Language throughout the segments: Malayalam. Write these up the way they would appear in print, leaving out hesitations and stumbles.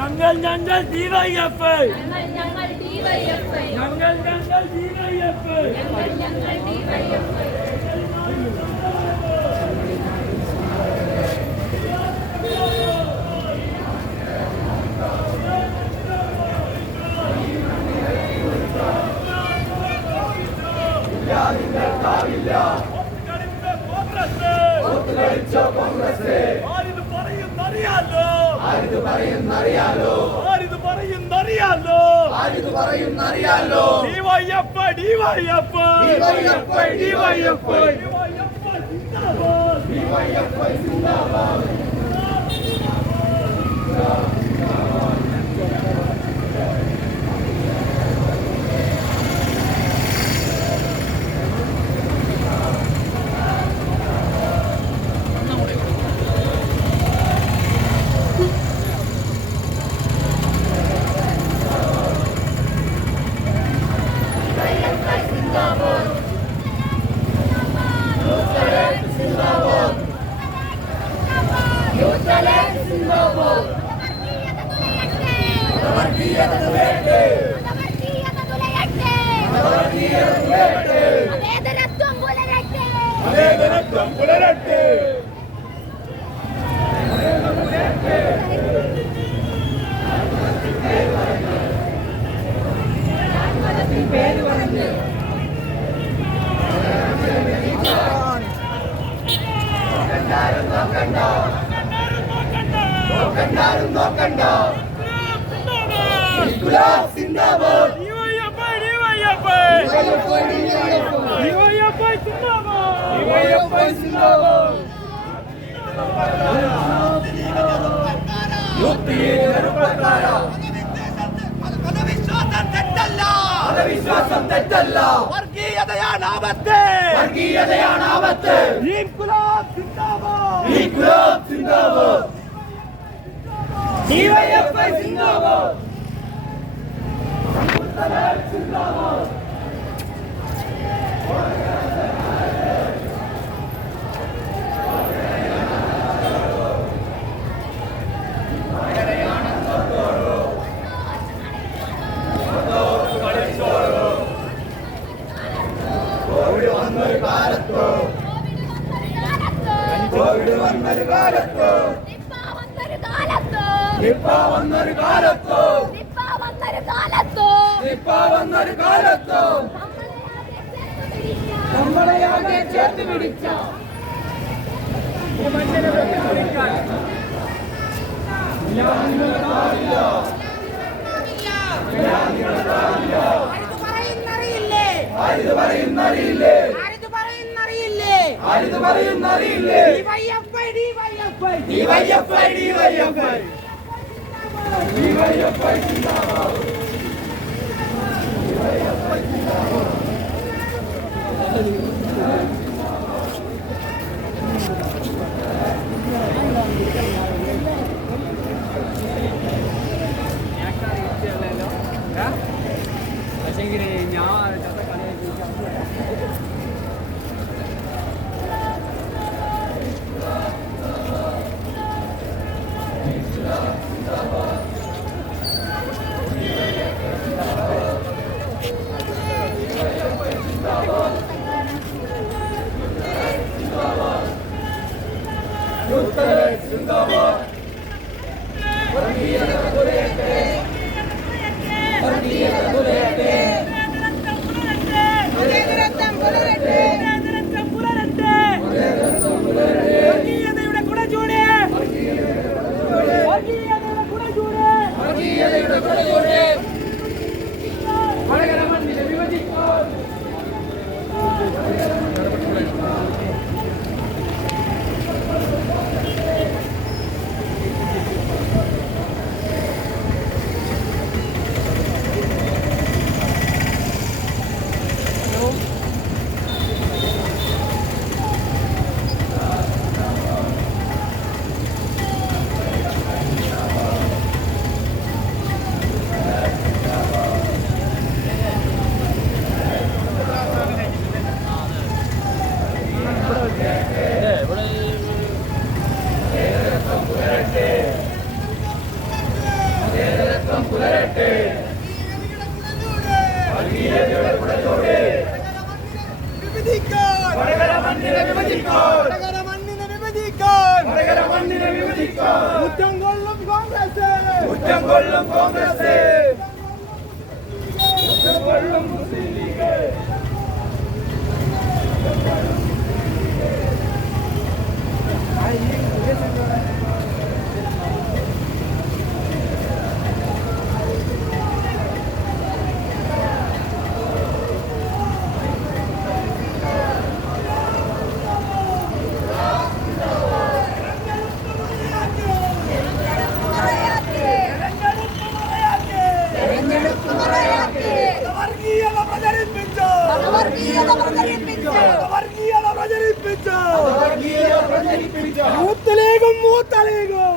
ഞങ്ങൾ ഡിവൈഎഫ്ഐ ഞങ്ങൾ ഡിവൈഎഫ്ഐ ഞങ്ങൾ ഡിവൈഎഫ്ഐ ഞങ്ങൾ ഡിവൈഎഫ്ഐ വിശ്വാസം തെറ്റല്ല. വർഗീയതയാണ് ആപത്ത്. ഇൻക്വിലാബ് സിന്ദാബാദ്. ഡിവൈഎഫ്ഐ സിന്ദാബാദ്. നമ്മളെയാകെ ചേർത്ത് പിടിച്ച കുറ്റം കൊള്ളും കോൺഗ്രസ്, കുറ്റം കൊള്ളും കോൺഗ്രസ്, കുറ്റം കൊള്ളും മുസ്ലിം ലീഗ്. യൂത്ത് ലീഗും മൂത്ത ലീഗും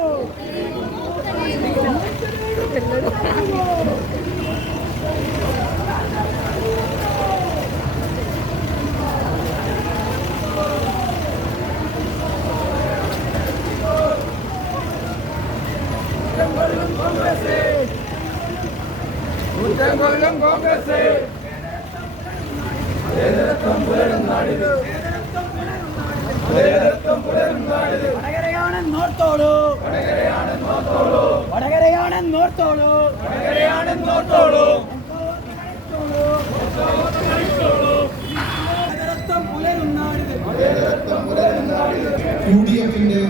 കൊല്ലം കോൺഗ്രസ് വടകരയാണെന്നോർത്തോളൂ, വടകരയാണെന്നോർത്തോളൂ, വടകരയാണെന്നോർത്തോളൂ. യുഡിഎഫിന്റെ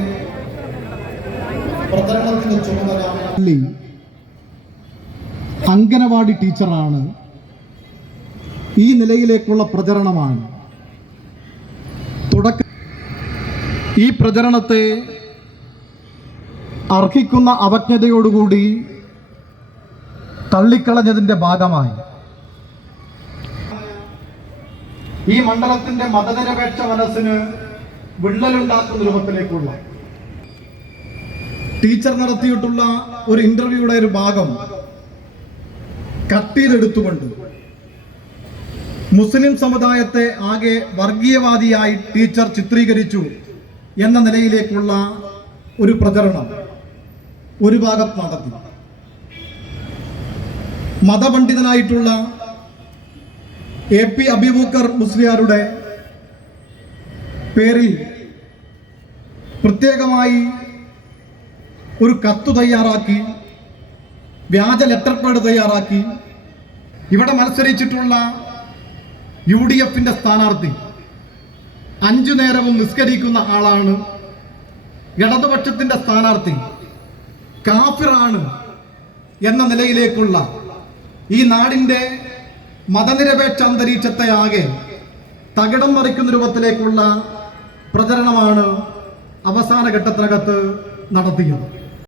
പ്രചരണത്തിന്റെ ചുമതല അംഗനവാടി ടീച്ചറാണ്. ഈ നിലയിലേക്കുള്ള പ്രചരണമാണ് ഈ പ്രചരണത്തെ അർഹിക്കുന്ന അവജ്ഞതയോടുകൂടി തള്ളിക്കളഞ്ഞതിന്റെ ഭാഗമായി ഈ മണ്ഡലത്തിന്റെ മതനിരപേക്ഷ മനസ്സിന് വിള്ളലുണ്ടാക്കുന്ന രൂപത്തിലേക്കുള്ള ടീച്ചർ നടത്തിയിട്ടുള്ള ഒരു ഇന്റർവ്യൂയുടെ ഒരു ഭാഗം കട്ട് ചെയ്തെടുത്തുകൊണ്ട് മുസ്ലിം സമുദായത്തെ ആകെ വർഗീയവാദിയായി ടീച്ചർ ചിത്രീകരിച്ചു എന്ന നിലയിലേക്കുള്ള ഒരു പ്രചരണം ഒരു ഭാഗത്ത് നടത്തി. മതപണ്ഡിതനായിട്ടുള്ള AP അബൂബക്കർ മുസ്ലിയാരുടെ പേരിൽ പ്രത്യേകമായി ഒരു കത്ത് തയ്യാറാക്കി, വ്യാജ ലെറ്റർ പേഡ് തയ്യാറാക്കി ഇവിടെ മത്സരിച്ചിട്ടുള്ള UDFന്റെ സ്ഥാനാർത്ഥി 5 നേരവും നിസ്കരിക്കുന്ന ആളാണ്. ഇടതുപക്ഷത്തിന്റെ സ്ഥാനാർത്ഥി കാഫിറാണ് എന്ന നിലയിലേക്കുള്ള ഈ നാടിന്റെ മതനിരപേക്ഷ അന്തരീക്ഷത്തെ ആകെ തകിടം മറിക്കുന്ന രൂപത്തിലേക്കുള്ള പ്രചരണമാണ് അവസാന ഘട്ടത്തിനകത്ത് നടത്തിയത്.